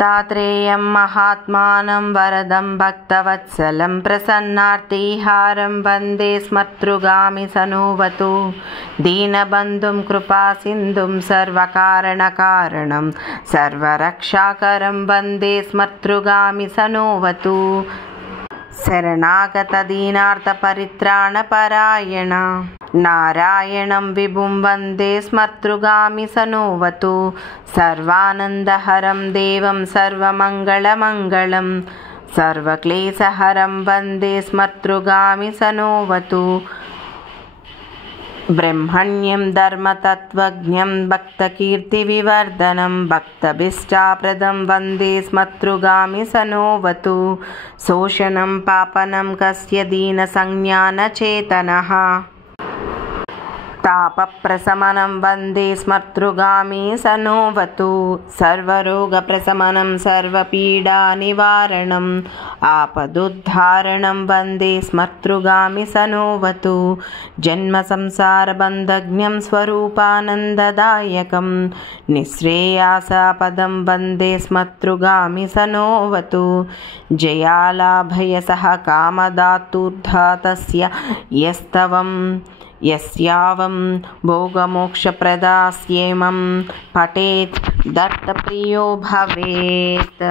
दत्तात्रेयं महात्मानं वरदं भक्तवत्सलं प्रसन्नार्तिहारं वन्दे स्मर्तृगामि सनोवतु दीनबन्धुं कृपासिन्धुं सर्वकारणकारणं सर्वरक्षाकरं वन्दे स्मर्तृगामि सनोवतु शरणागतदीनार्तपरित्राणपरायण नारायणं विभुं वन्दे स्मर्तृगामि सनोवतु सर्वानन्दहरं देवं सर्वमङ्गलमङ्गलं सर्वक्लेशहरं वन्दे स्मर्तृगामि सनोवतु ब्रह्मण्यं धर्मतत्त्वज्ञं भक्तकीर्तिविवर्धनं भक्तभीष्टप्रदं वन्दे स्मर्तृगामि सनोवतु शोषणं पापनं कस्य दीनसंज्ञानचेतनः तापप्रशमनं वन्दे स्मर्तृगामि सनोवतु सर्वरोगप्रशमनं सर्वपीडानिवारणम् आपदुद्धारणं वन्दे स्मर्तृगामि सनोवतु जन्मसंसारबन्धज्ञं स्वरूपानन्ददायकं निःश्रेयसापदं वन्दे स्मर्तृगामि सनोवतु जयालाभयसः कामदातुर्धातस्य यस्यावं भोगमोक्षप्रदास्येमं पठेत् दत्तप्रियो भवेत्।